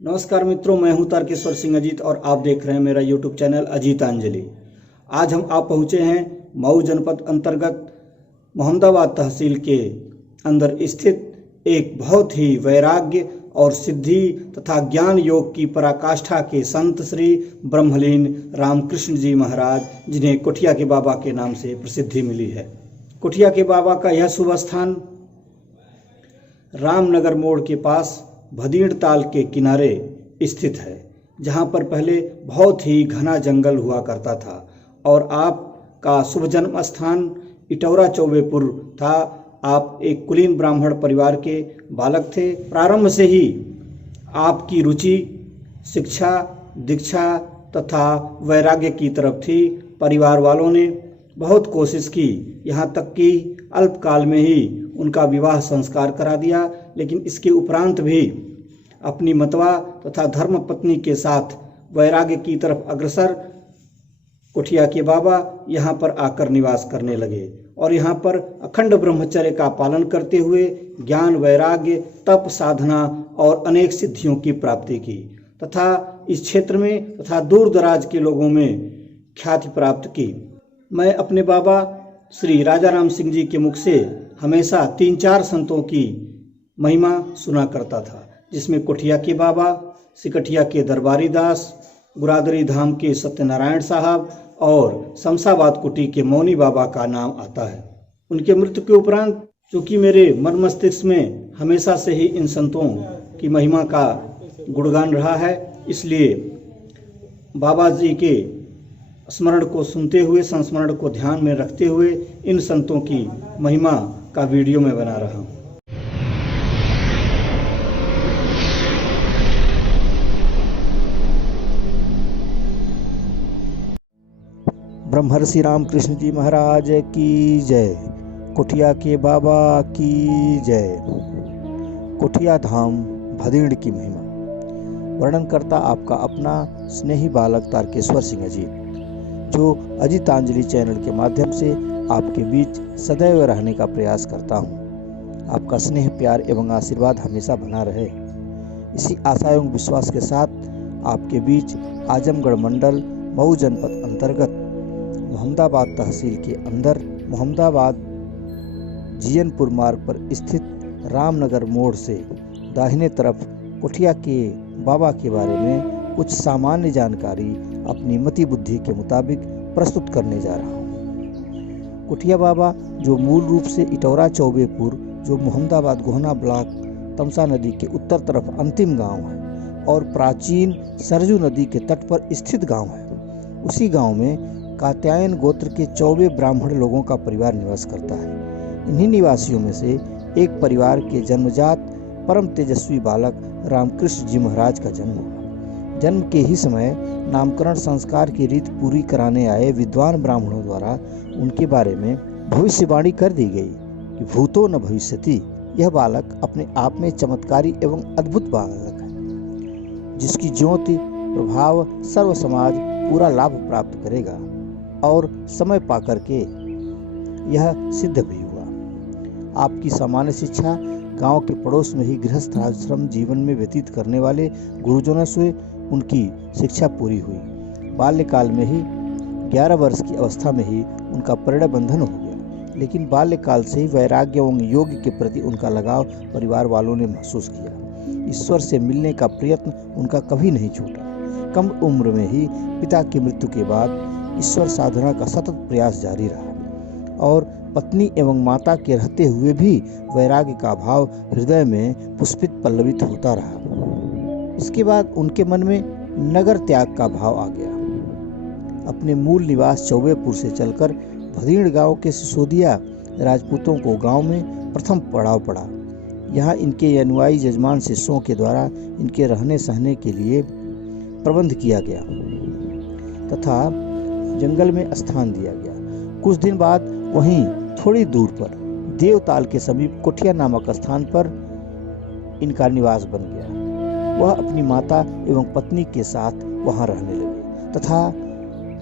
नमस्कार मित्रों, मैं हूं तारकेश्वर सिंह अजीत और आप देख रहे हैं मेरा यूट्यूब चैनल अजीतांजलि। आज हम आप पहुंचे हैं मऊ जनपद अंतर्गत मोहम्मदाबाद तहसील के अंदर स्थित एक बहुत ही वैराग्य और सिद्धि तथा ज्ञान योग की पराकाष्ठा के संत श्री ब्रह्मलीन रामकृष्ण जी महाराज, जिन्हें कुठिया के बाबा के नाम से प्रसिद्धि मिली है। कुठिया के बाबा का यह शुभ स्थान रामनगर मोड़ के पास भदीड़ ताल के किनारे स्थित है, जहां पर पहले बहुत ही घना जंगल हुआ करता था और आपका शुभ जन्म स्थान इटौरा चौबेपुर था। आप एक कुलीन ब्राह्मण परिवार के बालक थे। प्रारंभ से ही आपकी रुचि शिक्षा, दीक्षा तथा वैराग्य की तरफ थी। परिवार वालों ने बहुत कोशिश की, यहाँ तक कि अल्पकाल में ही उनका विवाह संस्कार करा दिया, लेकिन इसके उपरांत भी अपनी मतवा तथा धर्म पत्नी के साथ वैराग्य की तरफ अग्रसर कुठिया के बाबा यहाँ पर आकर निवास करने लगे और यहाँ पर अखंड ब्रह्मचर्य का पालन करते हुए ज्ञान, वैराग्य, तप, साधना और अनेक सिद्धियों की प्राप्ति की तथा इस क्षेत्र में तथा दूर दराज के लोगों में ख्याति प्राप्त की। मैं अपने बाबा श्री राजा राम सिंह जी के मुख से हमेशा 3-4 संतों की महिमा सुना करता था, जिसमें कुठिया के बाबा, सिकटिया के दरबारी दास, गुरादरी धाम के सत्यनारायण साहब और शमशाबाद कुटी के मौनी बाबा का नाम आता है। उनके मृत्यु के उपरांत चूँकि मेरे मन मस्तिष्क में हमेशा से ही इन संतों की महिमा का गुणगान रहा है, इसलिए बाबा जी के स्मरण को सुनते हुए, संस्मरण को ध्यान में रखते हुए इन संतों की महिमा का वीडियो मैं बना रहा हूँ। ब्रह्मर्षि रामकृष्ण जी महाराज की जय। कुठिया के बाबा की जय। कुठिया धाम भदीड़ की महिमा। वर्णन करता आपका अपना स्नेही बालक तारकेश्वर सिंह अजीत, जो अजीतांजलि चैनल के माध्यम से आपके बीच सदैव रहने का प्रयास करता हूँ। आपका स्नेह, प्यार एवं आशीर्वाद हमेशा बना रहे, इसी आशा एवं विश्वास के साथ आपके बीच आजमगढ़ मंडल मऊ जनपद अंतर्गत मोहम्मदाबाद तहसील के अंदर मोहम्मदाबाद जियनपुर मार्ग पर स्थित रामनगर मोड़ से दाहिने तरफ कुठिया के बाबा के बारे में कुछ सामान्य जानकारी अपनी मति बुद्धि के मुताबिक प्रस्तुत करने जा रहा हूँ। कुठिया बाबा, जो मूल रूप से इटौरा चौबेपुर, जो मोहम्मदाबाद गोहना ब्लॉक तमसा नदी के उत्तर तरफ अंतिम गांव है और प्राचीन सरजू नदी के तट पर स्थित गांव है, उसी गांव में कात्यायन गोत्र के 24 ब्राह्मण लोगों का परिवार निवास करता है। इन्हीं निवासियों में से एक परिवार के जन्मजात परम तेजस्वी बालक रामकृष्ण जी महाराज का जन्म हुआ। जन्म के ही समय नामकरण संस्कार की रीत पूरी कराने आए विद्वान ब्राह्मणों द्वारा उनके बारे में भविष्यवाणी कर दी गई कि भूतो न भविष्यति। यह बालक अपने आप में चमत्कारी एवं अद्भुत बालक है, जिसकी ज्योति प्रभाव सर्व समाज पूरा लाभ प्राप्त करेगा और समय पाकर के यह सिद्ध भी हुआ। आपकी सामान्य शिक्षा गांव के पड़ोस में ही गृहस्थ आश्रम जीवन में व्यतीत करने वाले गुरुजनों से उनकी शिक्षा पूरी हुई। बाल्यकाल में ही 11 वर्ष की अवस्था में ही उनका परिणय बंधन हो गया, लेकिन बाल्यकाल से ही वैराग्य एवं योग के प्रति उनका लगाव परिवार वालों ने महसूस किया। ईश्वर से मिलने का प्रयत्न उनका कभी नहीं छूटा। कम उम्र में ही पिता की मृत्यु के बाद ईश्वर साधना का सतत प्रयास जारी रहा और पत्नी एवं माता के रहते हुए भी वैराग्य का भाव हृदय में पुष्पित पल्लवित होता रहा। इसके बाद उनके मन में नगर त्याग का भाव आ गया। अपने मूल निवास चौबेपुर से चलकर भदीड़ गांव के सिसोदिया राजपूतों को गांव में प्रथम पड़ाव पड़ा। यहाँ इनके अनुयायी जजमान शिष्यों के द्वारा इनके रहने सहने के लिए प्रबंध किया गया तथा जंगल में स्थान दिया गया। कुछ दिन बाद वहीं थोड़ी दूर पर देवताल के समीप कुठिया नामक स्थान पर इनका निवास बन गया। वह अपनी माता एवं पत्नी के साथ वहां रहने लगे तथा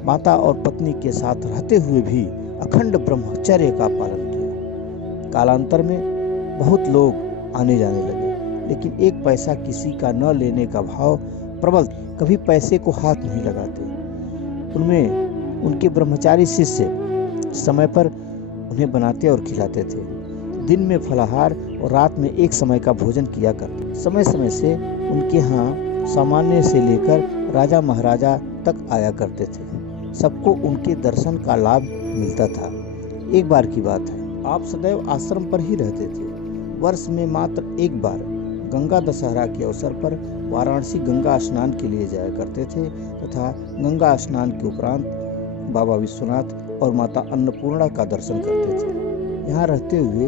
माता और पत्नी के साथ रहते हुए भी अखंड ब्रह्मचर्य का पालन किया। कालांतर में बहुत लोग आने जाने लगे लेकिन एक पैसा किसी का न लेने का भाव प्रबल, कभी पैसे को हाथ नहीं लगाते। उनमें उनके ब्रह्मचारी शिष्य समय पर उन्हें बनाते और खिलाते थे। दिन में फलाहार और रात में एक समय का भोजन किया करते। समय समय से उनके यहाँ सामान्य से लेकर राजा महाराजा तक आया करते थे। सबको उनके दर्शन का लाभ मिलता था। एक बार की बात है, आप सदैव आश्रम पर ही रहते थे। वर्ष में मात्र एक बार गंगा दशहरा के अवसर पर वाराणसी गंगा स्नान के लिए जाया करते थे तथा गंगा स्नान के उपरांत बाबा विश्वनाथ और माता अन्नपूर्णा का दर्शन करते थे। यहाँ रहते हुए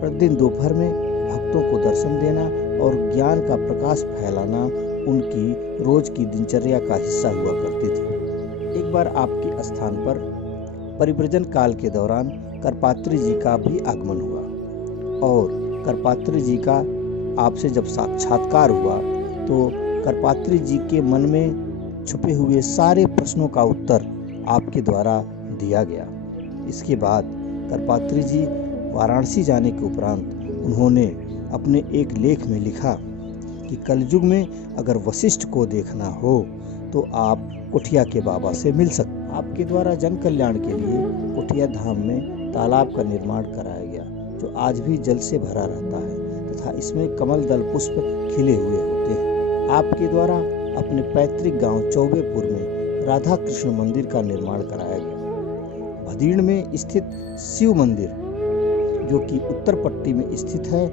प्रतिदिन दोपहर में भक्तों को दर्शन देना और ज्ञान का प्रकाश फैलाना उनकी रोज की दिनचर्या का हिस्सा हुआ करती थी। एक बार आपके स्थान पर परिव्रजन काल के दौरान करपात्री जी का भी आगमन हुआ और करपात्री जी का आपसे जब साक्षात्कार हुआ तो करपात्री जी के मन में छुपे हुए सारे प्रश्नों का उत्तर आपके द्वारा दिया गया। इसके बाद करपात्री जी वाराणसी जाने के उपरांत उन्होंने अपने एक लेख में लिखा कि कलयुग में अगर वशिष्ठ को देखना हो तो आप कुटिया के बाबा से मिल सकते। आपके द्वारा जन कल्याण के लिए कुटिया धाम में तालाब का निर्माण कराया गया, जो आज भी जल से भरा रहता है तथा इसमें कमल दल पुष्प खिले हुए होते हैं। आपके द्वारा अपने पैतृक गांव चौबेपुर में राधा कृष्ण मंदिर का निर्माण कराया गया। भदीड़ में स्थित शिव मंदिर, जो कि उत्तर पट्टी में स्थित है,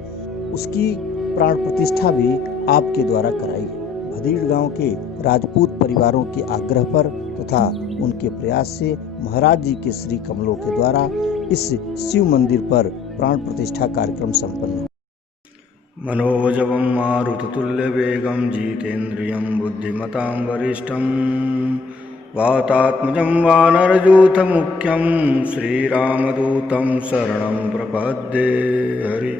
उसकी प्राण प्रतिष्ठा भी आपके द्वारा कराई गई। भदीड़ गांव के राजपूत परिवारों के आग्रह पर तथा उनके प्रयास से महाराज जी के श्री कमलों के द्वारा इस शिव मंदिर पर प्राण प्रतिष्ठा कार्यक्रम संपन्न हुआ। मनोजवं मारुततुल्यवेगं जितेन्द्रियं बुद्धिमतां वरिष्ठं वातात्मजं वानरयूथमुख्यं श्रीरामदूतं शरणं प्रपद्ये। हरि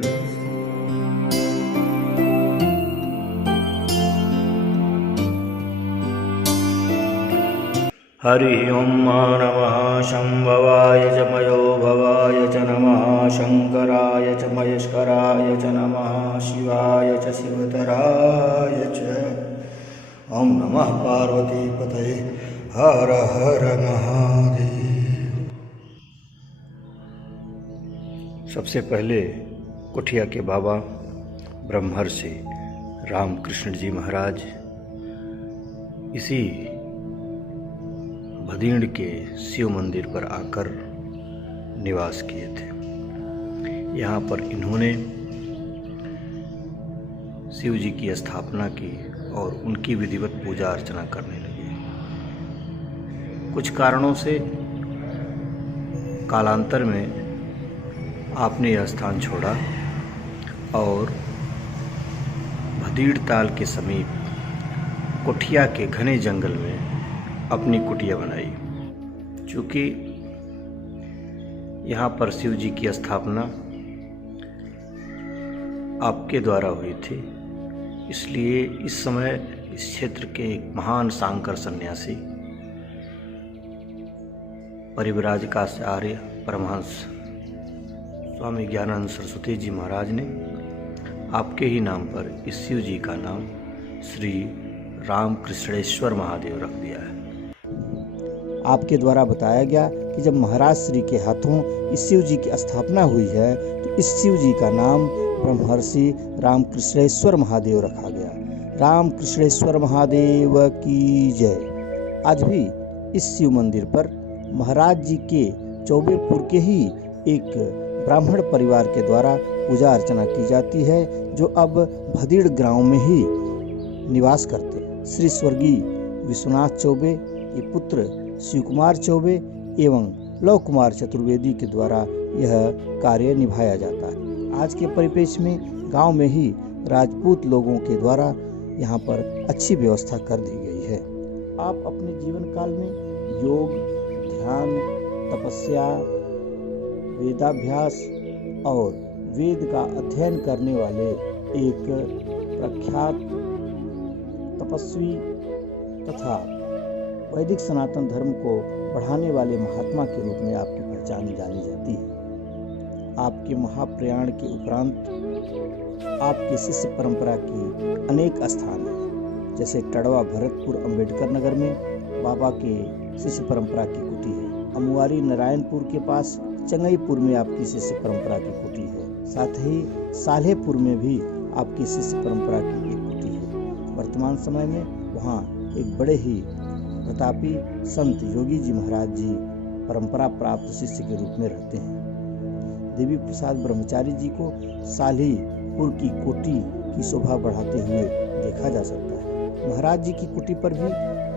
हरि ओं नमः शंभवाय च मयो भवाय च नमः शंकराय च महेश्वराय च नमः शिवाय च शिवतराय च। ओं नमः पार्वतीपतये हर हर महादेव। सबसे पहले कुटिया के बाबा ब्रह्मर्षि रामकृष्ण जी महाराज इसी भदीड़ के शिव मंदिर पर आकर निवास किए थे। यहाँ पर इन्होंने शिव जी की स्थापना की और उनकी विधिवत पूजा अर्चना करने लगे। कुछ कारणों से कालांतर में आपने यह स्थान छोड़ा और भदीड़ ताल के समीप कुटिया के घने जंगल में अपनी कुटिया बनाई। चूँकि यहाँ पर शिव जी की स्थापना आपके द्वारा हुई थी, इसलिए इस समय इस क्षेत्र के एक महान शांकर सन्यासी परिव्राजकाचार्य परमहंस स्वामी ज्ञानानंद सरस्वती जी महाराज ने आपके ही नाम पर इस शिव जी का नाम श्री रामकृष्णेश्वर महादेव रख दिया है। आपके द्वारा बताया गया कि जब महाराज श्री के हाथों इस शिव जी की स्थापना हुई है तो इस शिव जी का नाम ब्रह्मर्षि रामकृष्णेश्वर महादेव रखा गया। रामकृष्णेश्वर महादेव की जय। आज भी इस शिव मंदिर पर महाराज जी के चौबेपुर के ही एक ब्राह्मण परिवार के द्वारा पूजा अर्चना की जाती है, जो अब भदीड़ गांव में ही निवास करते हैं। श्री स्वर्गीय विश्वनाथ चौबे के पुत्र शिव कुमार चौबे एवं लव कुमार चतुर्वेदी के द्वारा यह कार्य निभाया जाता है। आज के परिपेक्ष में गांव में ही राजपूत लोगों के द्वारा यहाँ पर अच्छी व्यवस्था कर दी गई है। आप अपने जीवन काल में योग, ध्यान, तपस्या, वेदाभ्यास और वेद का अध्ययन करने वाले एक प्रख्यात तपस्वी तथा वैदिक सनातन धर्म को बढ़ाने वाले महात्मा के रूप में आपकी पहचान जानी जाती है। आपके महाप्रयाण के उपरांत आपकी शिष्य परंपरा की अनेक स्थान हैं, जैसे टड़वा भरतपुर अंबेडकर नगर में बाबा के शिष्य परंपरा की कुटी है। अमुआरी नारायणपुर के पास चंगईपुर में आपकी शिष्य परंपरा की कुटी है। साथ ही सालेहपुर में भी आपकी शिष्य परंपरा की एक कुटी है। वर्तमान समय में वहाँ एक बड़े ही प्रतापी संत योगी जी महाराज जी परंपरा प्राप्त शिष्य के रूप में रहते हैं। देवी प्रसाद ब्रह्मचारी जी को सालेहपुर की कोटी की शोभा बढ़ाते हुए देखा जा सकता है। महाराज जी की कुटी पर भी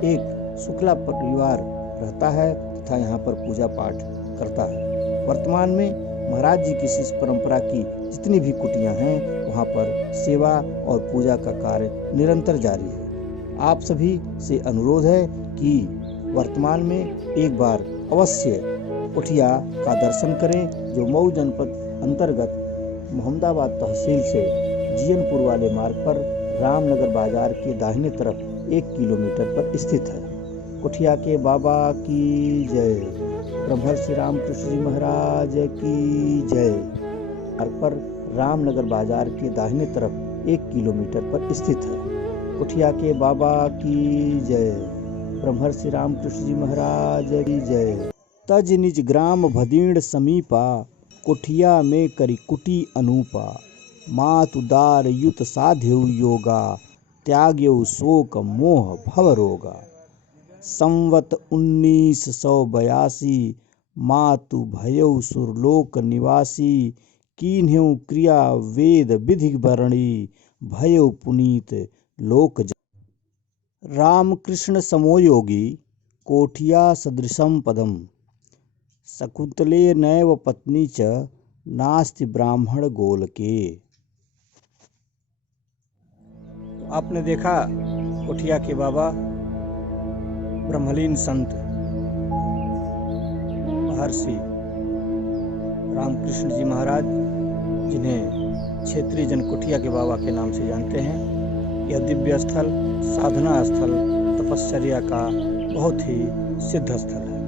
एक शुक्ला परिवार रहता है तथा यहाँ पर पूजा पाठ करता है। वर्तमान में महाराज जी की शिष्य परंपरा की जितनी भी कुटियां हैं वहाँ पर सेवा और पूजा का कार्य निरंतर जारी है। आप सभी से अनुरोध है कि वर्तमान में एक बार अवश्य कुटिया का दर्शन करें, जो मऊ जनपद अंतर्गत मोहम्मदाबाद तहसील से जीएनपुर वाले मार्ग पर रामनगर बाजार के दाहिने तरफ 1 किलोमीटर पर स्थित है। कुटिया के बाबा की जय। ब्रह्मर्षि रामकृष्ण जी महाराज की जय। मार्ग पर रामनगर बाजार के दाहिने तरफ 1 किलोमीटर पर स्थित है। कुटिया के बाबा की जय। ब्रह्मर्षि रामकृष्ण जी महाराज की जय। तज निज ग्राम भदीण समीपा, कुटिया में करी कुटी अनूपा। मात उदार युत साध्यौ योगा, त्याग्यौ शोक मोह भव रोगा। संवत 1982 मातु भयौ सुरलोक निवासी। कीन्ह्यौ क्रिया वेद विधि बरणी, भयौ पुनीत लोक जन। रामकृष्ण समोयोगी कोठिया सदृशं पदम। शकुंतले नैव पत्नी च नास्ति ब्राह्मण गोलके। आपने देखा कुटिया के बाबा ब्रह्मलीन संत महर्षि रामकृष्ण जी महाराज, जिन्हें क्षेत्रीय जन कुटिया के बाबा के नाम से जानते हैं। यह दिव्य स्थल साधना स्थल, तपश्चर्या का बहुत ही सिद्ध स्थल है।